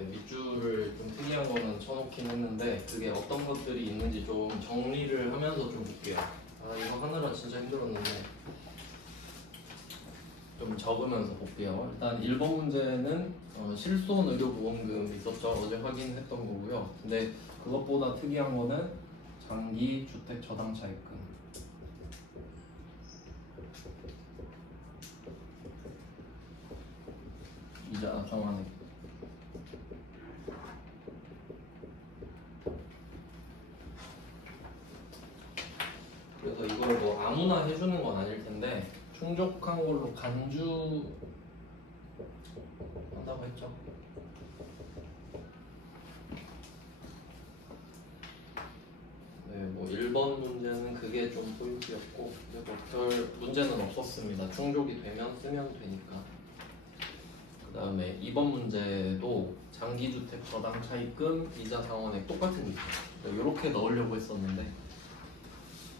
네, 밑줄을 좀 특이한 거는 쳐놓긴 했는데 그게 어떤 것들이 있는지 좀 정리를 하면서 좀 볼게요. 아 이거 하느라 진짜 힘들었는데 좀 적으면서 볼게요. 일단 1번 문제는 실손 의료보험금 있었죠. 어제 확인했던 거고요. 근데 그것보다 특이한 거는 장기 주택 저당 차입금. 이자 상환액. 그래서 이걸 뭐 아무나 해주는 건 아닐 텐데 충족한 걸로 간주 한다고 했죠. 네, 뭐 1번 문제는 그게 좀 포인트였고 별 문제는 없었습니다. 충족이 되면 쓰면 되니까. 그 다음에 2번 문제도 장기주택 저당 차입금 이자 상환액 똑같은 게 있어요. 이렇게 넣으려고 했었는데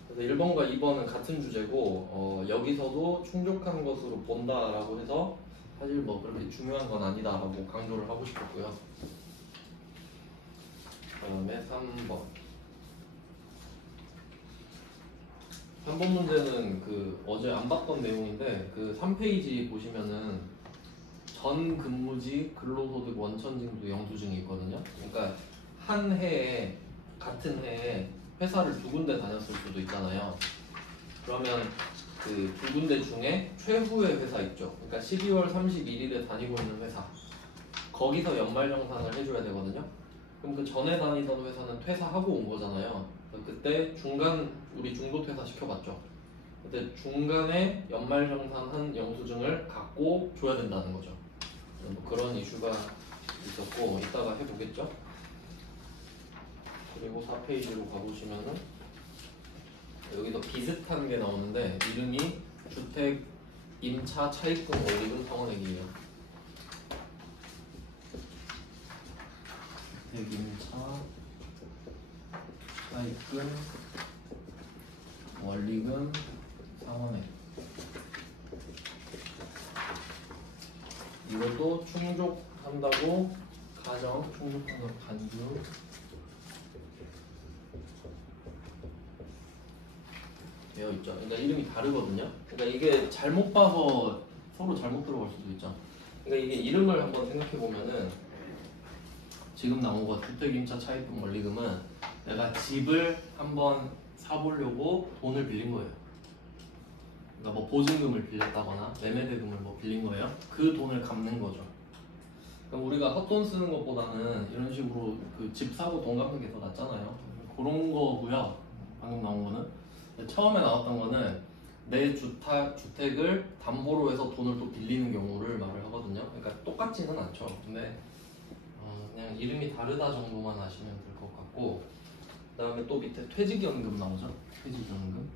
그래서 1번과 2번은 같은 주제고 여기서도 충족한 것으로 본다라고 해서 사실 뭐 그렇게 중요한 건 아니다라고 강조를 하고 싶었고요. 그 다음에 3번. 3번 문제는 그 어제 안 봤던 내용인데 그 3페이지 보시면은 전 근무지 근로소득 원천징수 영수증이 있거든요. 그러니까 한 해에 같은 해에 회사를 두 군데 다녔을 수도 있잖아요. 그러면 그 두 군데 중에 최후의 회사 있죠. 그러니까 12월 31일에 다니고 있는 회사. 거기서 연말정산을 해줘야 되거든요. 그럼 그 전에 다니던 회사는 퇴사하고 온 거잖아요. 그때 중간 우리 중도퇴사 시켜봤죠. 그때 중간에 연말정산한 영수증을 갖고 줘야 된다는 거죠. 뭐 그런 이슈가 있었고 이따가 해보겠죠. 그리고 4페이지로 가보시면은 여기서 비슷한 게 나오는데 이름이 주택 임차 차입금 원리금 상환액이에요. 주택 임차 차입금 원리금 상환액. 이것도 충족한다고 가정, 충족한다고 간주. 되어 있죠. 그러니까 이름이 다르거든요. 그러니까 이게 잘못 봐서 서로 잘못 들어갈 수도 있죠. 그러니까 이게 이름을 한번 생각해 보면은 지금 나온 거 주택임차 차입금 원리금은 내가 집을 한번 사보려고 돈을 빌린 거예요. 그러니까 뭐 보증금을 빌렸다거나 매매대금을 뭐 빌린 거예요. 그 돈을 갚는 거죠. 그러니까 우리가 헛돈 쓰는 것보다는 이런 식으로 그 집 사고 돈 갚는 게 더 낫잖아요. 그런 거고요. 방금 나온 거는. 처음에 나왔던 거는 내 주택을 담보로 해서 돈을 또 빌리는 경우를 말을 하거든요. 그러니까 똑같지는 않죠. 근데 그냥 이름이 다르다 정도만 아시면 될 것 같고 그 다음에 또 밑에 퇴직연금 나오죠. 퇴직연금.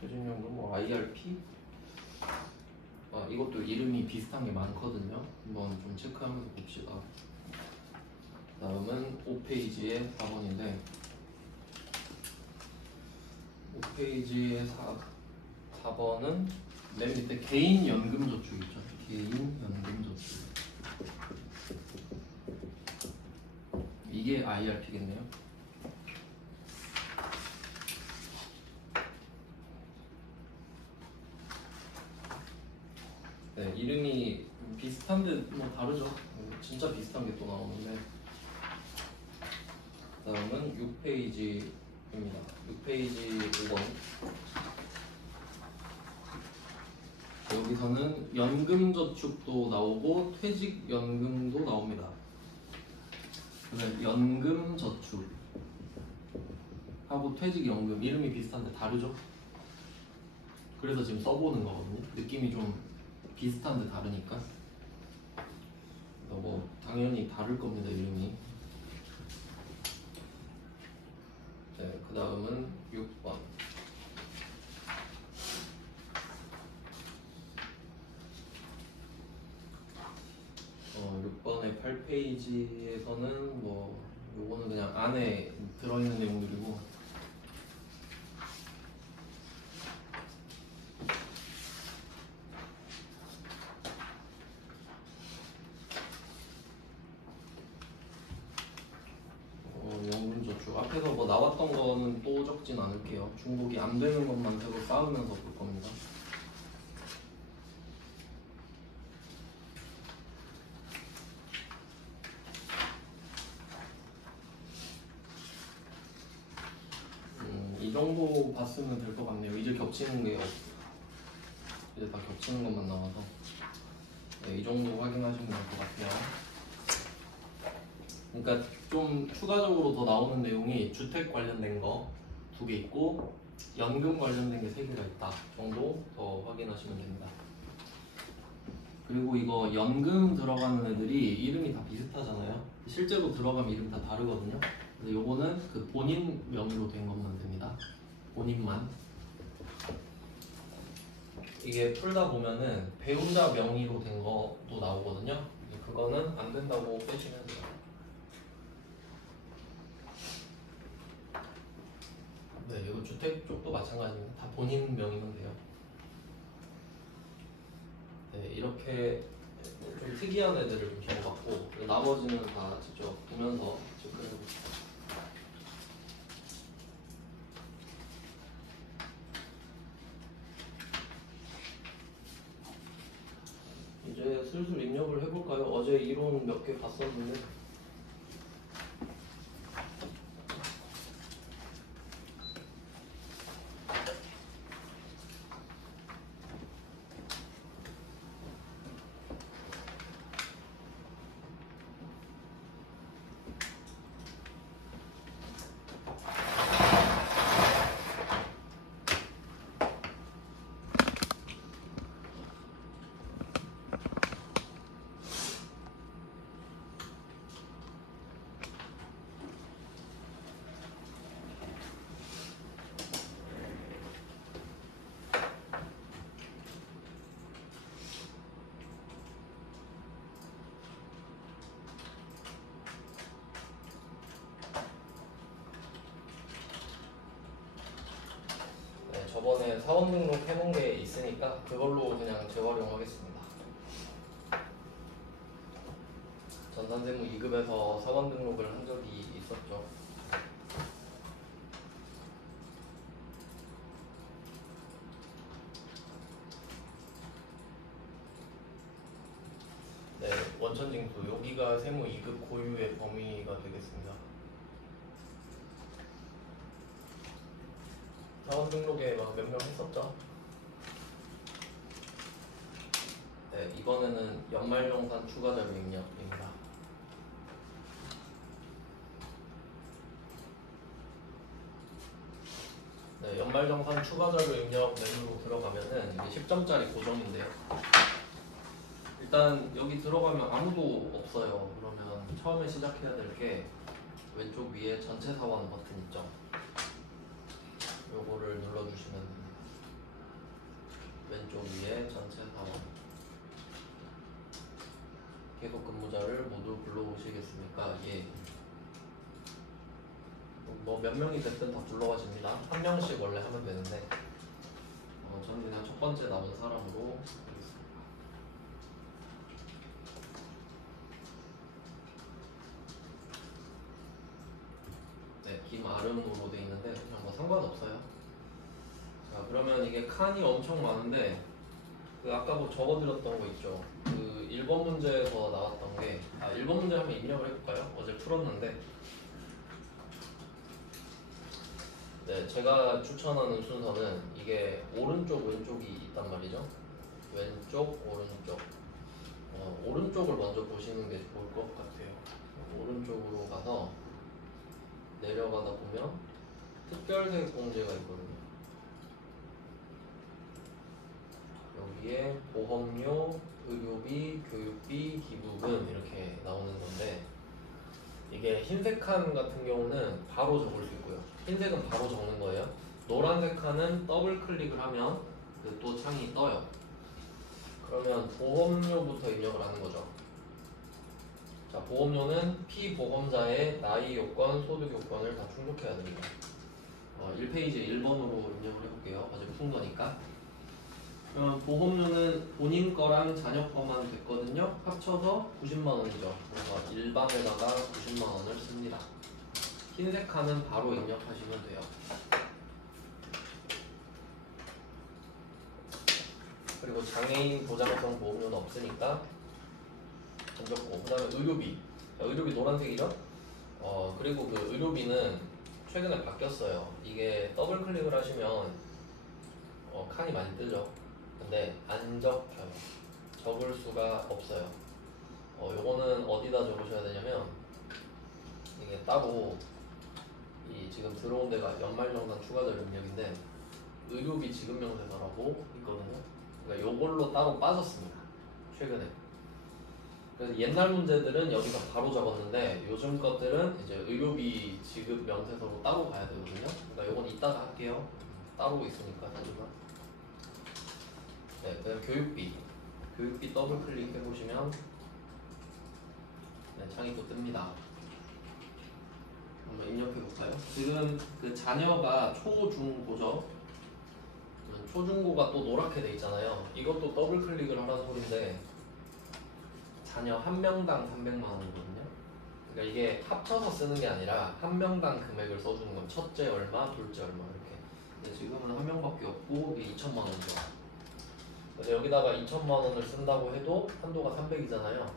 퇴직연금 뭐 IRP? 이것도 이름이 비슷한 게 많거든요. 한번 좀 체크하면서 봅시다. 다음은 5페이지의 4번인데 5페이지의 4번은 맨 밑에 개인연금저축 있죠. 개인연금저축. 이게 IRP겠네요. 네, 이름이 비슷한데 뭐 다르죠. 진짜 비슷한 게 또 나오는데 다음은 6페이지입니다. 6페이지 5번. 여기서는 연금저축도 나오고 퇴직연금도 나옵니다. 그래서 연금저축 하고 퇴직연금 이름이 비슷한데 다르죠? 그래서 지금 써보는 거거든요. 느낌이 좀 비슷한데 다르니까. 뭐 당연히 다를 겁니다. 이름이. 네, 그 다음은 6번. 6번의 8페이지에서는 뭐 요거는 그냥 안에 들어있는 내용들이고 앞에서 뭐 나왔던 거는 또 적진 않을게요. 중복이 안 되는 것만 계속 쌓으면서 볼 겁니다. 이 정도 봤으면 될 것 같네요. 이제 겹치는 게 이제 다 겹치는 것만 나와서 네, 이 정도 확인하시면 될 것 같아요. 그러니까 좀 추가적으로 더 나오는 내용이 주택 관련된 거 2개 있고 연금 관련된 게 3개가 있다 정도 더 확인하시면 됩니다. 그리고 이거 연금 들어가는 애들이 이름이 다 비슷하잖아요. 실제로 들어가면 이름 다 다르거든요. 근데 요거는 그 본인 명의로 된 것만 됩니다. 본인만. 이게 풀다 보면은 배우자 명의로 된 것도 나오거든요. 그거는 안 된다고 빼시면 돼요. 네, 이거 주택 쪽도 마찬가지입니다. 다 본인 명의면 돼요. 네, 이렇게 좀 특이한 애들을 좀 적어봤고 나머지는 다 직접 보면서 체크해보겠습니다. 이제 슬슬 입력을 해볼까요? 어제 이론 몇 개 봤었는데 저번에 사원 등록 해놓은 게 있으니까 그걸로 그냥 재활용하겠습니다. 전산세무 2급에서 사원 등록을 한 적이 있었죠. 네, 원천징수 여기가 세무 2급 고유의 범위가 되겠습니다. 사원 등록에 막 몇 명 했었죠. 네, 이번에는 연말정산 추가자료 입력입니다. 네, 연말정산 추가자료 입력 메뉴로 들어가면은 이게 10점짜리 고정인데요. 일단 여기 들어가면 아무도 없어요. 그러면 처음에 시작해야 될 게 왼쪽 위에 전체 사원 버튼 있죠. 요거를 눌러주시면 됩니다. 왼쪽 위에 전체 사원. 계속 근무자를 모두 불러오시겠습니까? 예. 뭐 몇 명이 됐든 다 불러가십니다. 한 명씩 원래 하면 되는데 저는 그냥 첫 번째 남은 사람으로 하겠습니다. 네, 김아름으로 돼 있는데 그냥 뭐 상관없어요. 자, 그러면 이게 칸이 엄청 많은데 그 아까 뭐 적어드렸던 거 있죠. 그 1번 문제에서 나왔던 게 1번 문제 한번 입력을 해볼까요? 어제 풀었는데 네, 제가 추천하는 순서는 이게 오른쪽 왼쪽이 있단 말이죠. 왼쪽 오른쪽 오른쪽을 먼저 보시는 게 좋을 것 같아요. 오른쪽으로 가서 내려가다 보면 특별세액 공제가 있거든요. 여기에 보험료, 의료비, 교육비, 기부금 이렇게 나오는 건데 이게 흰색 칸 같은 경우는 바로 적을 수 있고요. 흰색은 바로 적는 거예요. 노란색 칸은 더블 클릭을 하면 또 창이 떠요. 그러면 보험료부터 입력을 하는 거죠. 자, 보험료는 피보험자의 나이 요건, 소득 요건을 다 충족해야 됩니다. 1페이지 1번으로 입력을 해볼게요. 어제 푼 거니까. 보험료는 본인 거랑 자녀 거만 됐거든요. 합쳐서 90만 원이죠. 그래서 일반에다가 90만 원을 씁니다. 흰색 칸은 바로 입력하시면 돼요. 그리고 장애인 보장성 보험료는 없으니까 던졌고, 그 다음에 의료비. 자, 의료비 노란색이죠? 그리고 그 의료비는 최근에 바뀌었어요. 이게 더블 클릭을 하시면 칸이 많이 뜨죠. 근데 안 적혀요. 적을 수가 없어요. 요거는 어디다 적으셔야 되냐면, 이게 따로 이 지금 들어온 데가 연말정산 추가될 능력인데 의료비 지급명세서라고 있거든요. 그러니까 요걸로 따로 빠졌습니다. 최근에. 그래서 옛날 문제들은 여기서 바로 적었는데 요즘 것들은 이제 의료비 지급 명세서로 따로 가야 되거든요. 그러니까 요건 이따가 할게요. 따로 있으니까 하지만. 네, 그다음 교육비. 교육비 더블 클릭해 보시면 네, 창이 또 뜹니다. 한번 입력해 볼까요? 지금 그 자녀가 초, 중, 고죠. 초중고가 또 노랗게 돼 있잖아요. 이것도 더블 클릭을 하라는 소리인데 자녀 한 명당 300만 원이거든요. 그러니까 이게 합쳐서 쓰는 게 아니라 한 명당 금액을 써주는 건 첫째 얼마, 둘째 얼마 이렇게. 근데 지금은 한 명밖에 없고 이게 2천만 원이죠. 그래서 여기다가 2천만 원을 쓴다고 해도 한도가 300이잖아요.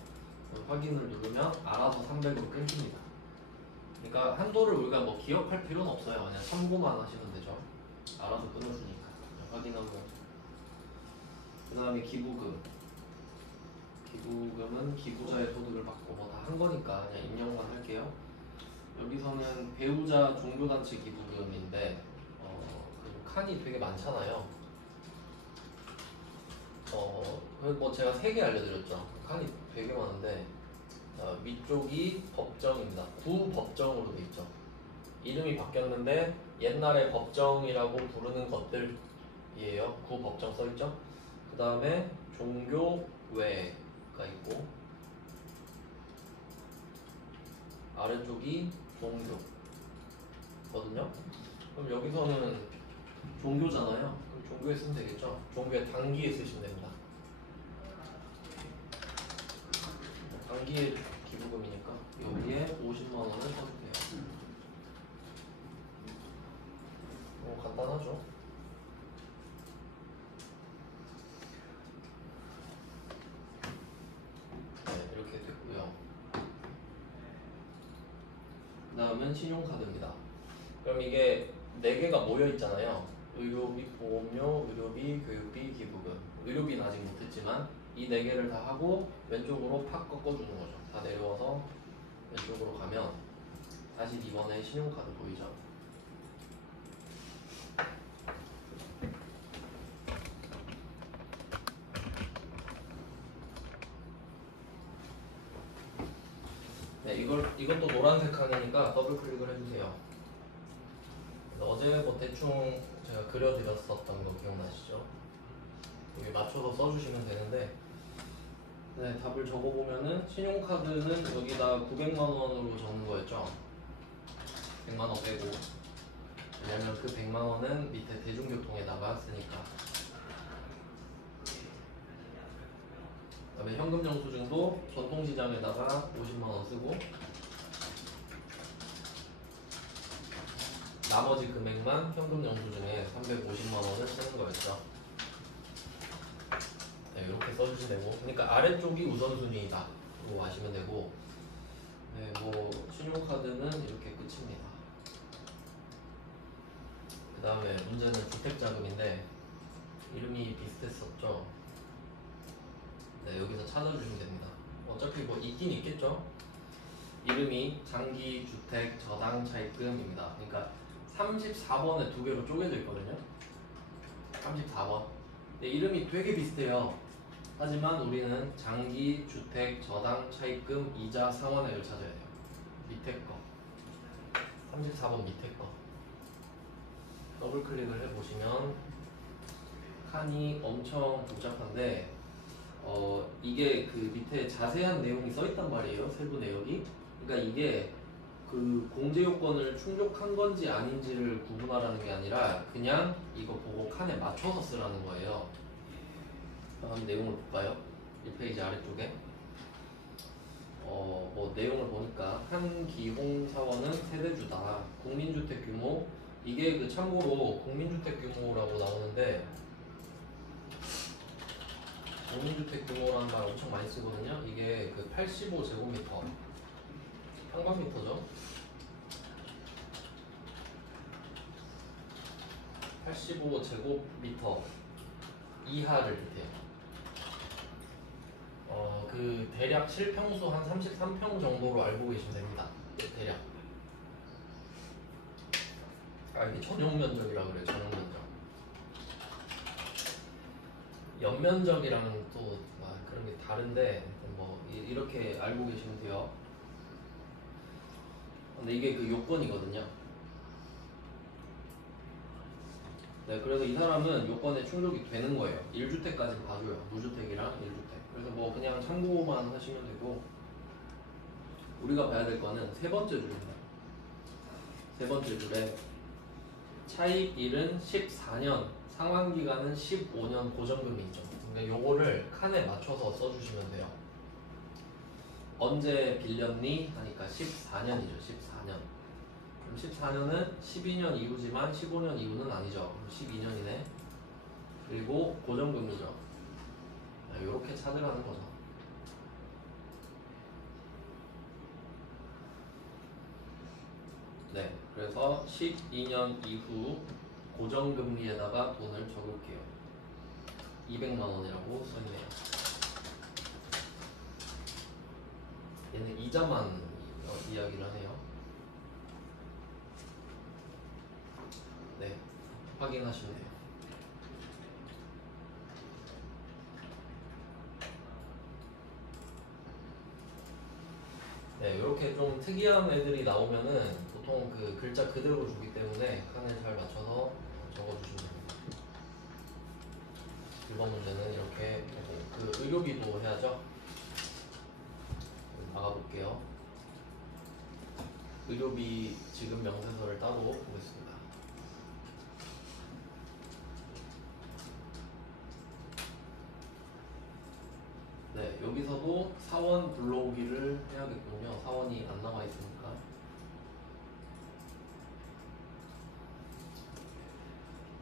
확인을 누르면 알아서 300으로 끊깁니다. 그러니까 한도를 우리가 뭐 기억할 필요는 없어요. 그냥 참고만 하시면 되죠. 알아서 끊어주니까. 확인하고. 그 다음에 기부금. 기부금은 기부자의 소득을 받고 뭐 다 한 거니까 그냥 입력만 할게요. 여기서는 배우자 종교단체 기부금인데 그 칸이 되게 많잖아요. 뭐 제가 3개 알려드렸죠. 칸이 되게 많은데 위쪽이 법정입니다. 구법정으로 돼 있죠. 이름이 바뀌었는데 옛날에 법정이라고 부르는 것들이에요. 구법정 써있죠. 그 다음에 종교회가 있고 아래쪽이 종교거든요. 그럼 여기서는 종교잖아요. 그럼 종교에 쓰면 되겠죠. 종교의 단기에 쓰시면 됩니다. 단기의 기부금이니까 여기에 50만 원을 써주세요. 간단하죠. 네, 이렇게 됐고요. 그 다음은 신용카드입니다. 그럼 이게 4개가 모여 있잖아요. 의료비, 보험료, 의료비, 교육비, 기부금. 의료비는 아직 못했지만 이 4개를 다 하고 왼쪽으로 팍 꺾어주는 거죠. 다 내려와서 왼쪽으로 가면 다시 이번에 신용카드 보이죠? 네, 이것도 노란색 칸이니까 더블 클릭을 해주세요. 어제 뭐 대충 제가 그려드렸었던 거 기억나시죠? 여기 맞춰서 써주시면 되는데, 네, 답을 적어보면은 신용카드는 여기다 900만 원으로 적는 거였죠. 100만 원 빼고. 왜냐면 그 100만 원은 밑에 대중교통에다가 쓰니까. 그 다음에 현금 영수증도 전통시장에다가 50만 원 쓰고 나머지 금액만 현금 영수증에 350만 원을 쓰는 거였죠. 네, 이렇게 써주시면 되고, 그러니까 아래쪽이 우선순위이다 라고 하시면 되고, 네, 뭐 신용카드는 이렇게 끝입니다. 그 다음에 문제는 주택자금인데 이름이 비슷했었죠. 네, 여기서 찾아주시면 됩니다. 어차피 뭐 있긴 있겠죠. 이름이 장기주택저당차입금입니다. 그러니까 34번에 2개로 쪼개져 있거든요. 34번. 네, 이름이 되게 비슷해요. 하지만 우리는 장기주택저당차입금 이자 상환액을 찾아야 돼요. 밑에 거. 34번 밑에 거. 더블 클릭을 해보시면 칸이 엄청 복잡한데 이게 그 밑에 자세한 내용이 써있단 말이에요. 세부 내역이. 그러니까 이게 그 공제 요건을 충족한 건지 아닌지를 구분하라는 게 아니라 그냥 이거 보고 칸에 맞춰서 쓰라는 거예요. 한번 내용을 볼까요? 1페이지 아래쪽에 뭐 내용을 보니까 한기홍 사원은 세대주다. 국민주택 규모 이게 그 참고로 국민주택 규모라고 나오는데 국민주택 규모라는 말 엄청 많이 쓰거든요. 이게 그 85제곱미터 평방미터죠. 85제곱미터 이하를 뜻해요. 그 대략 실평수 한 33평 정도로 알고 계시면 됩니다. 대략. 이게 전용 면적이라고 그래요. 전용 면적. 연면적이랑 또 그런 게 다른데 뭐 이렇게 알고 계시면 돼요. 근데 이게 그 요건이거든요. 네, 그래서 이 사람은 요건에 충족이 되는 거예요. 1주택까지 봐줘요. 무주택이랑 1주택. 그래서 뭐 그냥 참고만 하시면 되고 우리가 봐야 될 거는 세 번째 줄입니다. 세 번째 줄에 차입일은 14년, 상환기간은 15년 고정금이 있죠. 그러니까 요거를 칸에 맞춰서 써주시면 돼요. 언제 빌렸니? 하니까 14년이죠. 14년. 그럼 14년은 12년 이후지만 15년 이후는 아니죠. 12년이네. 그리고 고정금리죠. 이렇게 찾으라는 거죠. 네, 그래서 12년 이후 고정금리에다가 돈을 적을게요. 200만 원이라고 써있네요. 얘는 이자만 이야기를 하네요. 네, 확인하시면 돼요. 네, 이렇게 좀 특이한 애들이 나오면은 보통 그 글자 그대로 주기 때문에 칸을 잘 맞춰서 적어주시면 됩니다. 1번 문제는 이렇게 그 의료비도 해야죠. 나가볼게요. 의료비 지급 명세서를 따로 보겠습니다. 네, 여기서도 사원 불러오기를 해야겠군요. 사원이 안 나와 있으니까.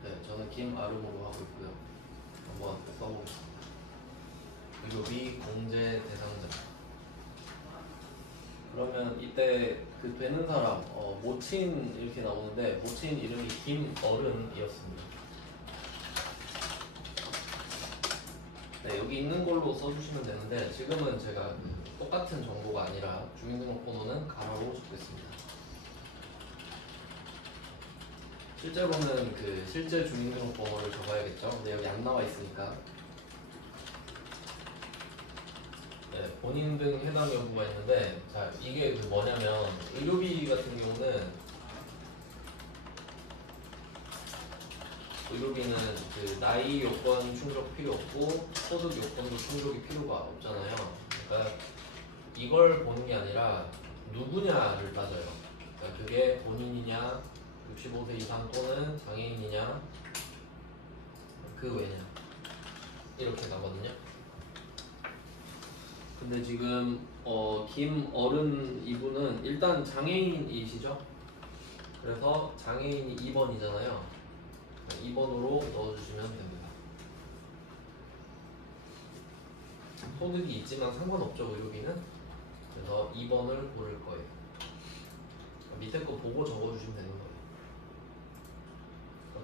네, 저는 김아름으로 하고 있고요. 한번 써보겠습니다. 의료비 공제 대상자. 그러면 이때 그 되는 사람, 모친 이렇게 나오는데 모친 이름이 김어른이었습니다. 네, 여기 있는 걸로 써주시면 되는데 지금은 제가 똑같은 정보가 아니라 주민등록번호는 가로로 적겠습니다. 실제로는 그 실제 주민등록번호를 적어야겠죠. 근데 여기 안 나와 있으니까. 네, 본인 등 해당 여부가 있는데, 자, 이게 그 뭐냐면 의료비 같은 경우는 의료비는 그 나이 요건 충족 필요 없고 소득 요건도 충족이 필요가 없잖아요. 그러니까 이걸 보는 게 아니라 누구냐를 따져요. 그러니까 그게 본인이냐, 65세 이상 또는 장애인이냐, 그 외냐 이렇게 가거든요. 근데 지금 김어른 이분은 일단 장애인이시죠? 그래서 장애인이 2번이잖아요. 2번으로 넣어주시면 됩니다. 소득이 있지만 상관없죠, 의료비는. 그래서 2번을 고를 거예요. 밑에 거 보고 적어주시면 되는 거예요.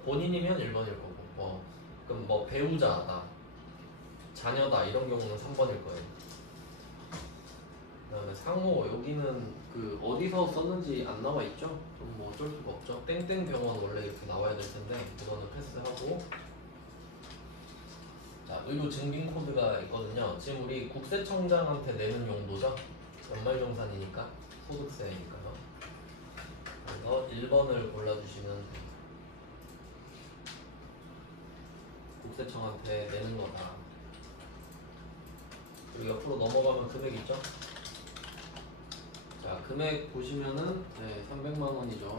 본인이면 1번일 거고, 그럼 뭐 배우자다, 자녀다 이런 경우는 3번일 거예요. 그 다음에 상호, 여기는 그 어디서 썼는지 안 나와 있죠? 그럼 뭐 어쩔 수가 없죠. 땡땡 병원 원래 이렇게 나와야 될 텐데 그거는 패스하고. 자, 의료 증빙 코드가 있거든요. 지금 우리 국세청장한테 내는 용도죠. 연말정산이니까, 소득세니까요. 그래서 1번을 골라주시면 돼요. 국세청한테 내는 거다. 그리고 옆으로 넘어가면 금액 있죠? 자, 금액 보시면은 300만 원이죠.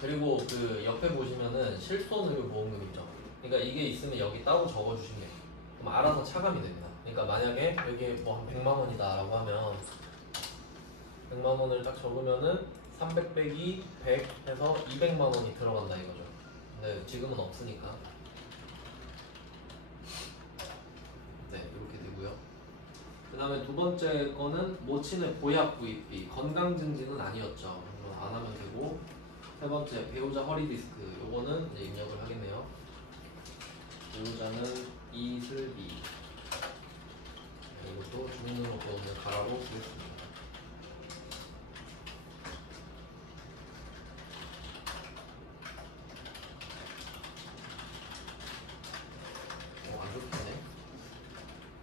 그리고 그 옆에 보시면은 실손의료보험금 있죠. 그러니까 이게 있으면 여기 따로 적어주시면 돼요. 그럼 알아서 차감이 됩니다. 그러니까 만약에 여기에 뭐 한 100만 원이다 라고 하면 100만 원을 딱 적으면은 300 빼기 100 해서 200만 원이 들어간다 이거죠. 근데 지금은 없으니까 네 이렇게 되고요. 그 다음에 두 번째 거는 모친의 보약 구입비 건강증진은 아니었죠. 그래서 안 하면 되고, 세 번째 배우자 허리 디스크 요거는 이제 입력을 하겠네요. 배우자는 이슬비, 이것도 주민등록번호는 가라로 쓰겠습니다. 안 좋겠네.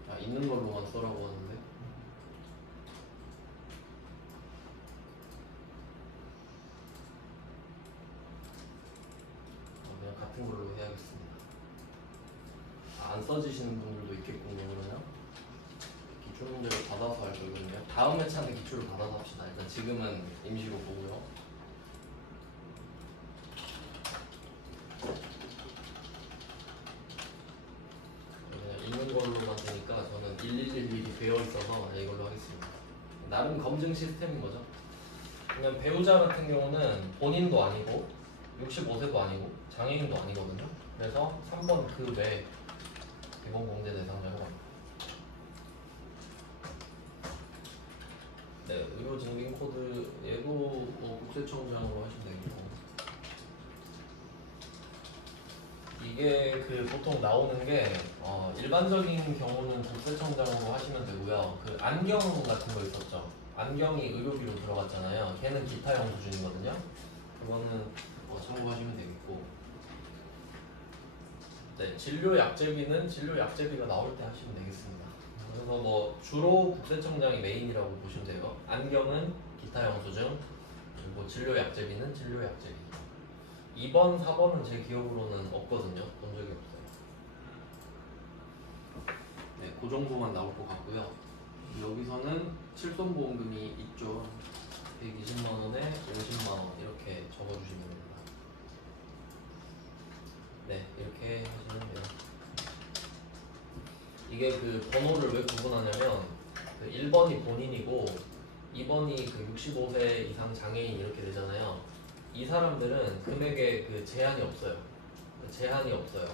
아, 있는 걸로만 써라고 하는데. 그냥 같은 걸로 해야겠습니다. 안 써지시는 분들도 있겠군요. 그러면 기출 문제를 받아서 할 거거든요. 다음 회차는 기출을 받아서 합시다. 일단 지금은 임시로 보고요. 그냥 있는 걸로만 되니까 저는 1111이 되어 있어서 이걸로 하겠습니다. 나름 검증 시스템인 거죠. 그냥 배우자 같은 경우는 본인도 아니고 65세도 아니고 장애인도 아니거든요. 그래서 3번 그 외 기본공제 대상자가 합니다. 네, 의료증빙코드 얘도 뭐 국세청장으로 하시면 되겠고, 이게 그 보통 나오는 게 일반적인 경우는 국세청장으로 하시면 되고요. 그 안경 같은 거 있었죠. 안경이 의료비로 들어갔잖아요. 걔는 기타 영수증이거든요. 그거는 참고하시면 되겠고, 네, 진료 약제비는 진료 약제비가 나올 때 하시면 되겠습니다. 그래서 뭐 주로 국세청장이 메인이라고 보시면 돼요. 안경은 기타 영수증, 그리고 진료 약제비는 진료 약제비. 2번, 4번은 제 기억으로는 없거든요. 본 적이 없어요. 네, 그 정도만 나올 것 같고요. 여기서는 실손보험금이 있죠. 120만 원에 50만 원 이렇게 적어주시면 됩니다. 네, 이렇게 하시면 돼요. 이게 그 번호를 왜 구분하냐면, 그 1번이 본인이고 2번이 그 65세 이상 장애인 이렇게 되잖아요. 이 사람들은 금액에 그 제한이 없어요. 제한이 없어요.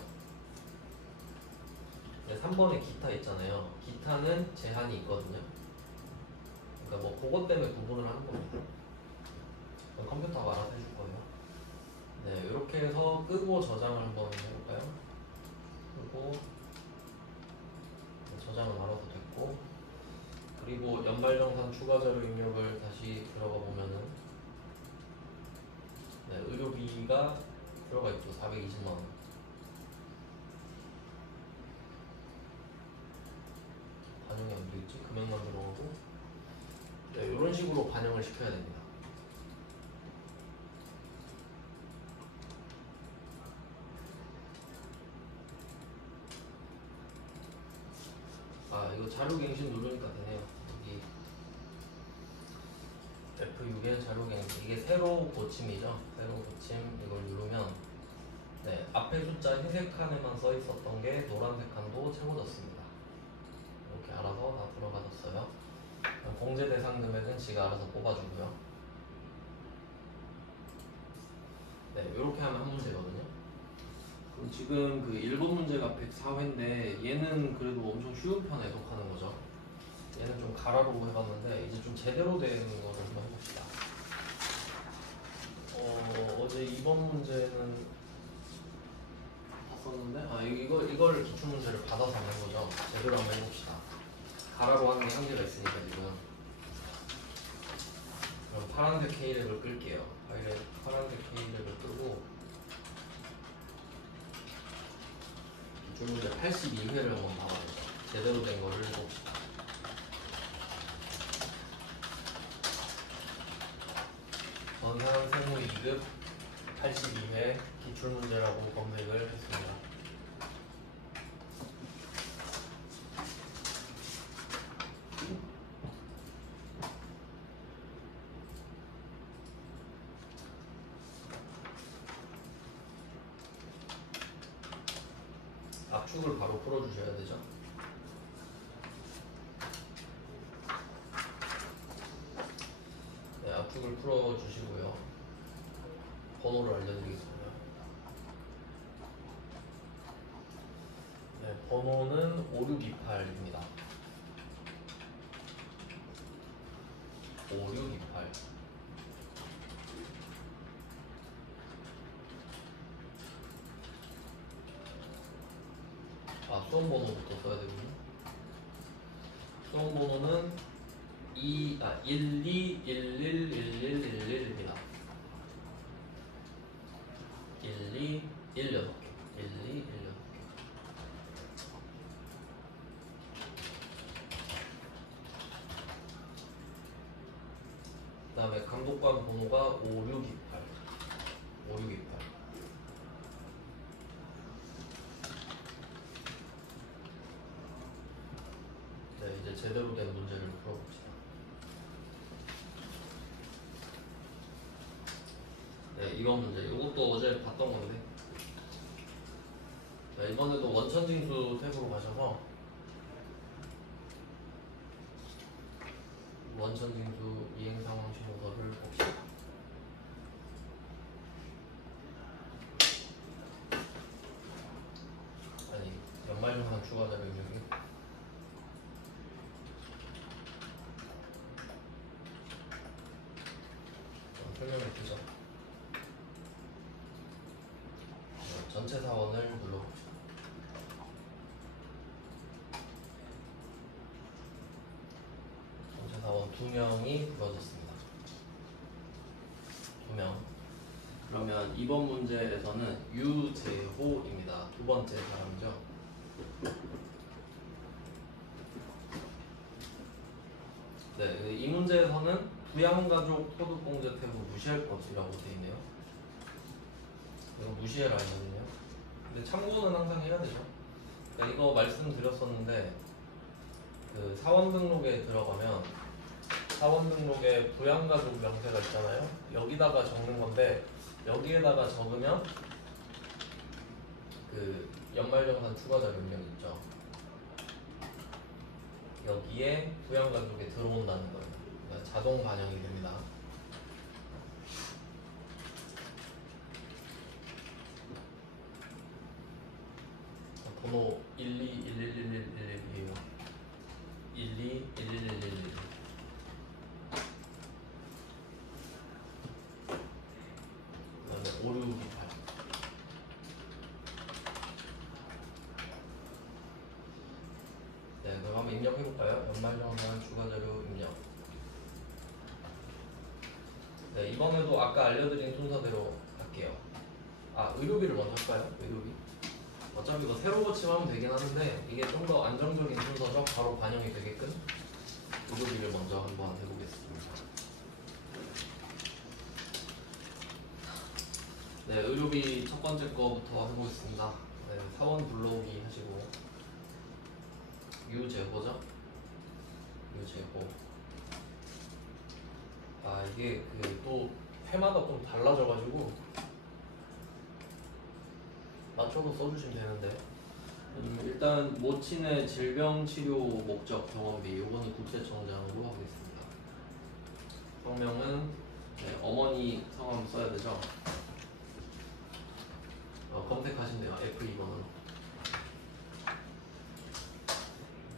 3번에 기타 있잖아요. 기타는 제한이 있거든요. 그러니까 뭐 그것 때문에 구분을 하는 겁니다. 컴퓨터가 알아서 해줄 거예요. 네, 이렇게 해서 끄고 저장을 한번 해볼까요? 끄고 저장은 알아서 됐고, 그리고 연말정산 추가자료 입력을 다시 들어가 보면은 네, 의료비가 들어가 있죠. 420만 원. 반영이 안 되겠지? 금액만 들어가고. 네, 이런 식으로 반영을 시켜야 됩니다. 아, 이거 자료갱신 누르니까 되네요. 여기 F6에 자료갱신, 이게 새로 고침이죠. 새로 고침 이걸 누르면 네, 앞에 숫자 흰색 칸에만 써 있었던 게 노란색 칸도 채워졌습니다. 이렇게 알아서 다 들어가졌어요. 공제 대상 금액은 지가 알아서 뽑아주고요. 네, 이렇게 하면 한 문제거든요. 그럼 지금 그 1번 문제가 104회인데 얘는 그래도 엄청 쉬운 편 해석하는 거죠. 얘는 좀 가라로 해봤는데 이제 좀 제대로 된 거를 한번 해봅시다. 어제 2번 문제는 봤었는데 이걸 기출문제를 받아서 하는 거죠. 제대로 한번 해봅시다. 가라로 하는 게 한계가 있으니까 지금. 그럼 파란색 K랩을 끌게요. 파란색 K랩을 끄고 기출문제 82회를 한번 봐봐요. 제대로 된 거를 해봅시다. 전산 세무 2급 82회 기출문제라고 검색을 했습니다. 압축을 바로 풀어주셔야 되죠. 네, 압축을 풀어주시고요. 번호를 알려드리겠습니다. 네, 번호는 5628입니다. 5628. 수험 번호부터 써야 되군요. 수험 번호는 12111111입니다. 1216개. 1216개. 그 다음에 강독관 번호가 5628. 5628. 네, 이제 제대로 된 문제를 풀어봅시다. 네, 이번 문제. 이것도 어제 봤던 건데. 네, 이번에도 원천징수 탭으로 가셔서 원천징수 이행상황 신호서를 봅시다. 아니, 연말정산 추가자료 입력이 설명해 주죠. 전체 사원을 눌러봅시다. 전체 사원 2명이 부러졌습니다. 2명. 그러면 이번 문제에서는 유재호입니다. 두 번째 사람이죠. 네, 이 문제에서는 부양가족 소득공제 탭을 무시할 것이라고 되어 있네요. 이거 무시해라 했거든요. 근데 참고는 항상 해야 되죠. 그러니까 이거 말씀드렸었는데 그 사원 등록에 들어가면 사원 등록에 부양가족 명세가 있잖아요. 여기다가 적는 건데 여기에다가 적으면 그 연말정산 추가자료 입력 있죠. 여기에 부양가족에 들어온다는 거예요. 그러니까 자동 반영이 됩니다. 번호 12111111이에요. 12111111. 그다음에 5628. 네, 그럼 한번 입력해볼까요? 연말정산 추가자료 입력. 네, 이번에도 아까 알려드린 순서대로 할게요. 의료비를 먼저 할까요? 의료비. 어차피 이거 새로 고침하면 되긴 하는데 이게 좀 더 안정적인 순서죠. 바로 반영이 되게끔 의료비를 먼저 한번 해보겠습니다. 네, 의료비 첫 번째 거부터 해보겠습니다. 네, 사원 불러오기 하시고 유재호죠? 유재호. 이게 그 또 회마다 좀 달라져가지고 맞춰서 써주시면 되는데 일단 모친의 질병치료 목적 병원비 요거는 국세청장으로 하겠습니다. 성명은 어머니 성함 써야 되죠. 검색하시면 돼요. F2번으로.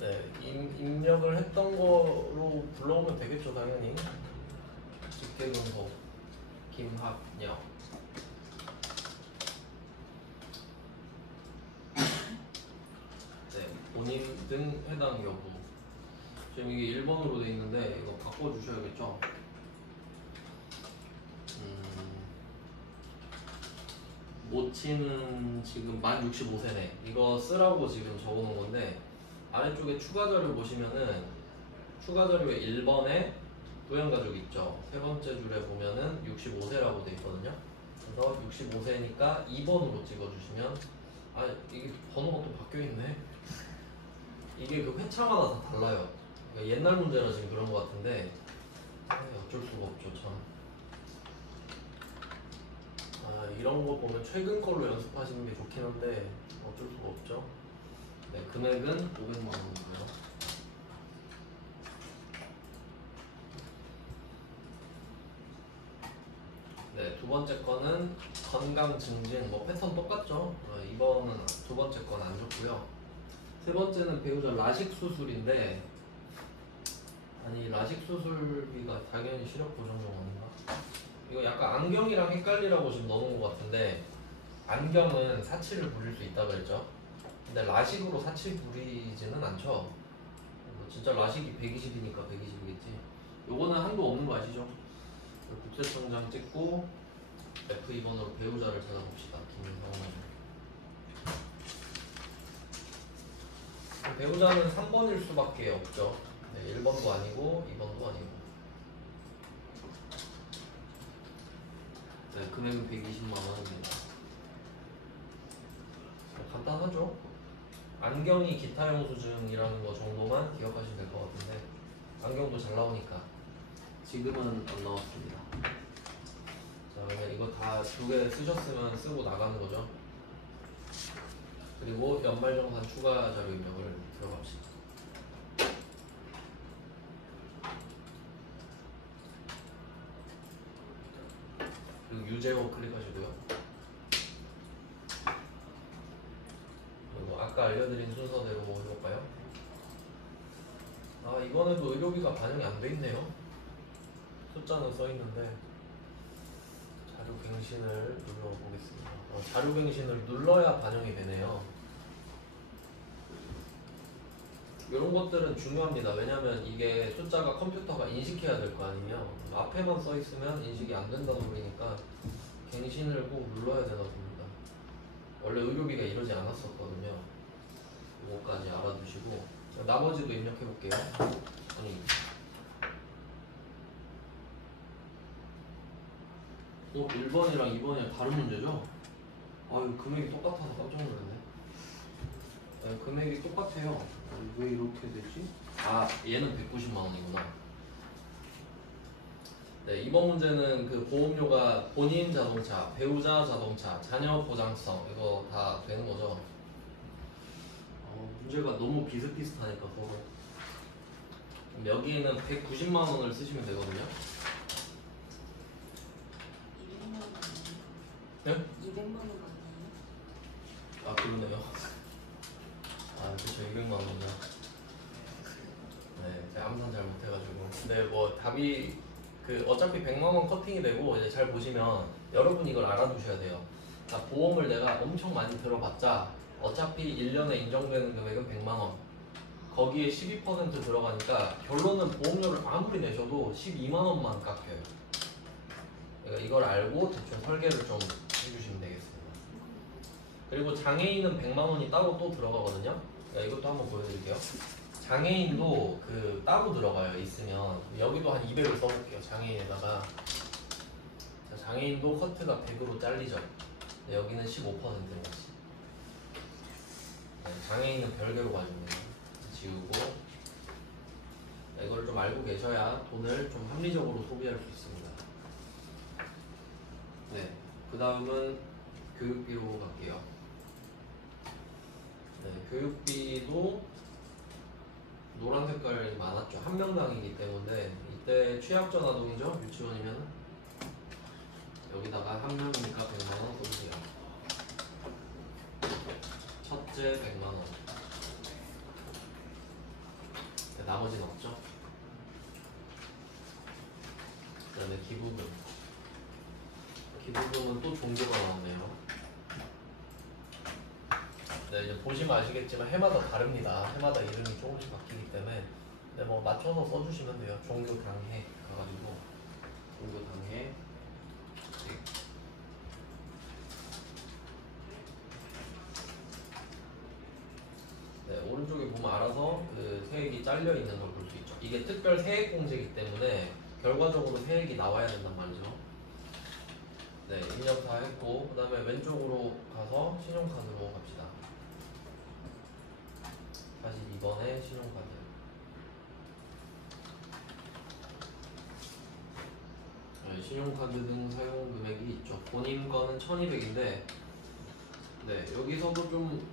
네, 입력을 했던 거로 불러오면 되겠죠, 당연히. 직계등록 김학녀. 네, 본인 등 해당 여부. 지금 이게 1번으로 돼 있는데 이거 바꿔주셔야겠죠. 모친은 지금 만 65세네. 이거 쓰라고 지금 적어놓은 건데 아래쪽에 추가 자료 보시면은 추가 자료에 1번에 부양가족 있죠. 세 번째 줄에 보면은 65세라고 돼 있거든요. 그래서 65세니까 2번으로 찍어주시면 이게 번호가 또 바뀌어 있네. 이게 그 회차마다 다 달라요. 그러니까 옛날 문제라 지금 그런 것 같은데 어쩔 수가 없죠, 참. 이런 거 보면 최근 걸로 연습하시는 게 좋긴 한데 어쩔 수가 없죠. 금액은 500만 원이고요. 네, 두 번째 거는 건강 증진, 뭐 패턴 똑같죠. 이번은 두 번째 건 안 좋고요. 세 번째는 배우자 라식 수술인데, 아니 라식 수술비가 당연히 시력 보정용 아닌가? 이거 약간 안경이랑 헷갈리라고 지금 넣어놓은 것 같은데, 안경은 사치를 부릴 수 있다 그랬죠. 근데 라식으로 사치 부리지는 않죠. 뭐 진짜 라식이 120이니까 120이겠지. 요거는 한도 없는 거 아시죠? 국세청장 찍고 F2번으로 배우자를 찾아봅시다. 김성원. 배우자는 3번일 수밖에 없죠. 네, 1번도 아니고 2번도 아니고. 네, 금액은 120만 원입니다. 간단하죠? 안경이 기타 영수증이라는 거 정도만 기억하시면 될 것 같은데, 안경도 잘 나오니까. 지금은 안 나왔습니다. 자, 그냥 이거 다 두 개 쓰셨으면 쓰고 나가는 거죠. 그리고 연말정산 추가 자료 입력을 들어갑시다. 그리고 유제호 클릭하시고요. 그리고 아까 알려드린 순서대로 해볼까요? 아, 이번에도 의료비가 반영이 안 돼 있네요. 숫자는 써 있는데 자료 갱신을 눌러보겠습니다. 자료 갱신을 눌러야 반영이 되네요. 이런 것들은 중요합니다. 왜냐면 이게 숫자가 컴퓨터가 인식해야 될 거 아니에요. 앞에만 써 있으면 인식이 안 된다는 소리니까 갱신을 꼭 눌러야 되나 봅니다. 원래 의료비가 이러지 않았었거든요. 이거까지 알아두시고 나머지도 입력해 볼게요. 아니, 1번이랑 2번이랑 다른 문제죠? 아유, 금액이 똑같아서 깜짝 놀랐네. 네, 금액이 똑같아요. 왜 이렇게 되지? 아, 얘는 190만 원이구나. 네, 이번 문제는 그 보험료가 본인 자동차, 배우자 자동차, 자녀 보장성 이거 다 되는 거죠. 문제가 너무 비슷비슷하니까 서로. 그럼 여기에는 190만 원을 쓰시면 되거든요. 200만 원 아니에요? 네? 200만 원 아니에요? 아, 그러네요. 아, 그쵸, 200만 원이요. 네, 제가 암산 잘 못해가지고. 근데 뭐 답이 어차피 100만 원 커팅이 되고, 이제 잘 보시면 여러분 이걸 알아두셔야 돼요. 그러니까 보험을 내가 엄청 많이 들어봤자 어차피 1년에 인정되는 금액은 100만 원. 거기에 12% 들어가니까 결론은 보험료를 아무리 내셔도 12만 원만 깎여요. 그러니까 이걸 알고 대충 설계를 좀 해주시면 되겠습니다. 그리고 장애인은 100만 원이 따로 또 들어가거든요. 그러니까 이것도 한번 보여드릴게요. 장애인도 따로 들어가요. 있으면 여기도 한 200을 써볼게요. 장애인에다가. 자, 장애인도 커트가 100으로 잘리죠. 여기는 15%인 거지. 네, 장애인은 별개로 봐줍니다. 지우고. 네, 이걸 좀 알고 계셔야 돈을 좀 합리적으로 소비할 수 있습니다. 네, 그 다음은 교육비로 갈게요. 네, 교육비도 노란 색깔이 많았죠. 한 명당이기 때문에 이때 취약전 아동이죠. 유치원이면 여기다가 한 명이니까 100만 원 써주세요. 첫째 100만 원. 네, 나머지는 없죠. 그다음에 기부금. 기부금은 또 종교가 나왔네요. 네, 이제 보시면 아시겠지만 해마다 다릅니다. 해마다 이름이 조금씩 바뀌기 때문에 네, 뭐 맞춰서 써주시면 돼요. 종교 당해 가가지고 종교 당해. 네, 오른쪽에 보면 알아서 세액이 잘려 있는 걸 볼 수 있죠. 이게 특별 세액 공제이기 때문에 결과적으로 세액이 나와야 된단 말이죠. 네, 입력 다 했고 그 다음에 왼쪽으로 가서 신용카드로 갑시다. 42번에 신용카드. 네, 신용카드 등 사용 금액이 있죠. 본인 거는 1200인데 네, 여기서도 좀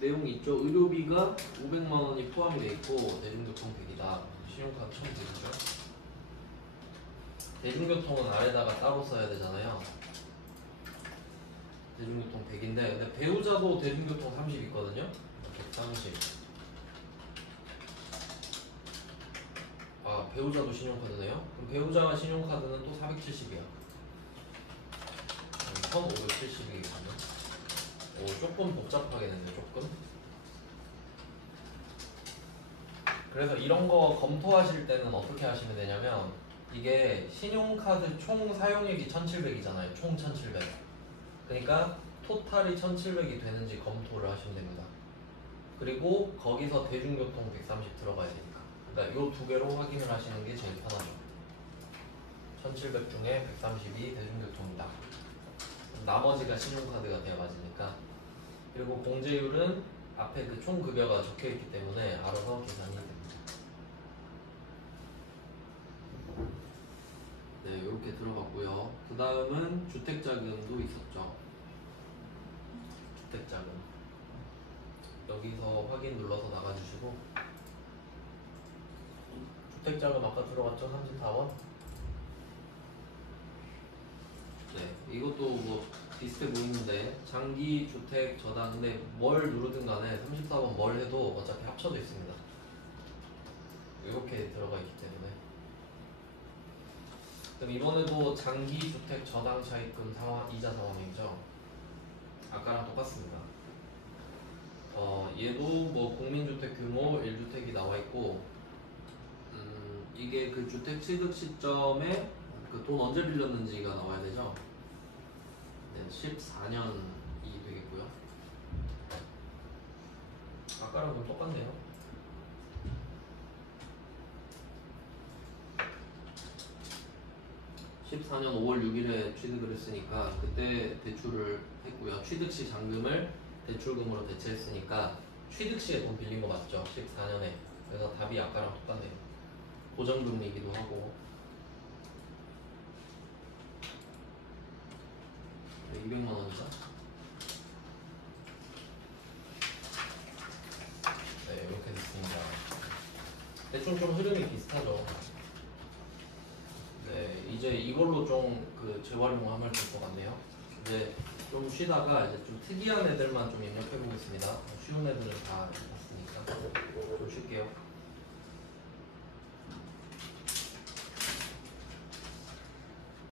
내용이 있죠. 의료비가 500만 원이 포함이 돼 있고 대중교통 100이다. 신용카드 1,100이죠. 대중교통은 아래다가 따로 써야 되잖아요. 대중교통 100인데 근데 배우자도 대중교통 30 있거든요. 130. 아 배우자도 신용카드네요. 그럼 배우자 신용카드는 또 470이야. 1570이거든요. 오 조금 복잡하게 됐네 조금. 그래서 이런 거 검토하실 때는 어떻게 하시면 되냐면 이게 신용카드 총 사용액이 1700이잖아요. 총 1700. 그러니까 토탈이 1700이 되는지 검토를 하시면 됩니다. 그리고 거기서 대중교통 130 들어가야 되니까. 그러니까 이 두 개로 확인을 하시는 게 제일 편하죠. 1700 중에 130이 대중교통이다. 나머지가 신용카드가 되어 맞으니까. 그리고 공제율은 앞에 그 총 급여가 적혀 있기 때문에 알아서 계산이 됩니다. 네, 이렇게 들어갔고요. 그 다음은 주택자금도 있었죠. 주택자금. 여기서 확인 눌러서 나가주시고 주택자금 아까 들어갔죠? 34원? 네, 이것도 뭐 비슷해 보이는데 장기 주택 저당 근데 뭘 누르든 간에 34번 뭘 해도 어차피 합쳐져 있습니다. 이렇게 들어가 있기 때문에. 그럼 이번에도 장기 주택 저당 차입금 상환 이자 상환액이죠. 아까랑 똑같습니다. 얘도 뭐 국민주택 규모 1주택이 나와 있고 이게 그 주택 취득 시점에 그 돈 언제 빌렸는지가 나와야 되죠. 네, 14년이 되겠고요. 아까랑 좀 똑같네요. (14년 5월 6일에) 취득을 했으니까 그때 대출을 했고요. 취득 시 잔금을 대출금으로 대체했으니까 취득 시에 돈 빌린 거 맞죠? 14년에. 그래서 답이 아까랑 똑같네요. 고정금리이기도 하고. 네, 200만 원이죠. 네, 이렇게 됐습니다. 대충 좀 흐름이 비슷하죠. 네, 이제 이걸로 좀 그 재활용하면 될 것 같네요. 이제 좀 쉬다가 이제 좀 특이한 애들만 좀 입력해 보겠습니다. 쉬운 애들은 다 봤으니까 좀 쉴게요.